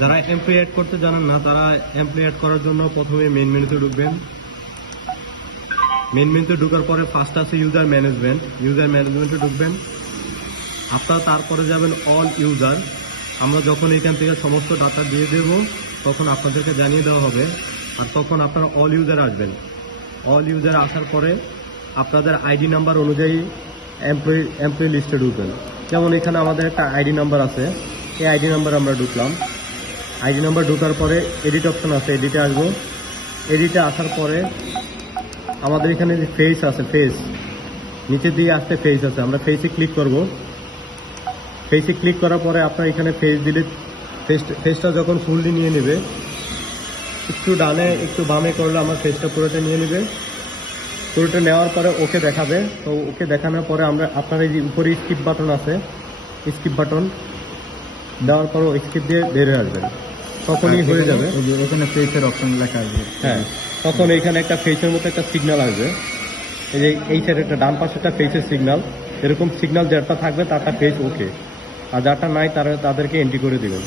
যারা employee add করতে জানেন না তারা এমপ্লয়ি অ্যাড করার জন্য প্রথমে মেইন মেনুতে ঢুকবেন। মেইন মেনুতে ঢোকার পরে ফার্স্ট আছে ইউজার ম্যানেজমেন্টে ঢুকবেন। আপনারা তারপরে যাবেন অল ইউজার। আমরা যখন এখান থেকে সমস্ত ডাটা দিয়ে দেব তখন আপনাদেরকে জানিয়ে দেওয়া হবে, আর তখন আপনারা অল ইউজার আসবেন। অল ইউজার আসার পরে আপনাদের আইডি নাম্বার অনুযায়ী এমপ্লয়ি লিস্টে ঢুকবেন। যেমন এখানে আমাদের একটা আইডি নাম্বার আছে, এই আইডি নাম্বার আমরা ঢুকলাম। আইডি নাম্বার ঢোকার পরে এডিট অপশন আছে, এডিটে আসবো। এডিটে আসার পরে আমাদের এখানে যে ফেস আছে, ফেস নিচে দিয়ে আসতে ফেস আছে, আমরা ফেসে ক্লিক করব। ফেসে ক্লিক করার পরে আপনার এখানে ফেস দিলে ফেসটা যখন ফুললি নিয়ে নেবে, একটু ডানে একটু বামে করলে আমার ফেসটা পুরোটা নিয়ে নেবে। পুরোটা নেওয়ার পরে ওকে দেখাবে। তো ওকে দেখানোর পরে আমরা আপনার এই যে উপরে স্কিপ বাটন আছে, স্কিপ বাটন দেওয়ার পরে স্কিপ দিয়ে বের হয়ে আসবেন, তখনই হয়ে যাবে। এখানে ফেসের অপশন লেখা আসবে। হ্যাঁ, তখন এইখানে একটা ফেসের মতো একটা সিগন্যাল আসবে। এই যে এই সাইডে একটা ডান পাশে একটা ফেসের সিগন্যাল, এরকম সিগন্যাল যেটা থাকবে তারটা ফেস ওকে, আর যারটা নাই তাদেরকে এন্ট্রি করে দেবেন।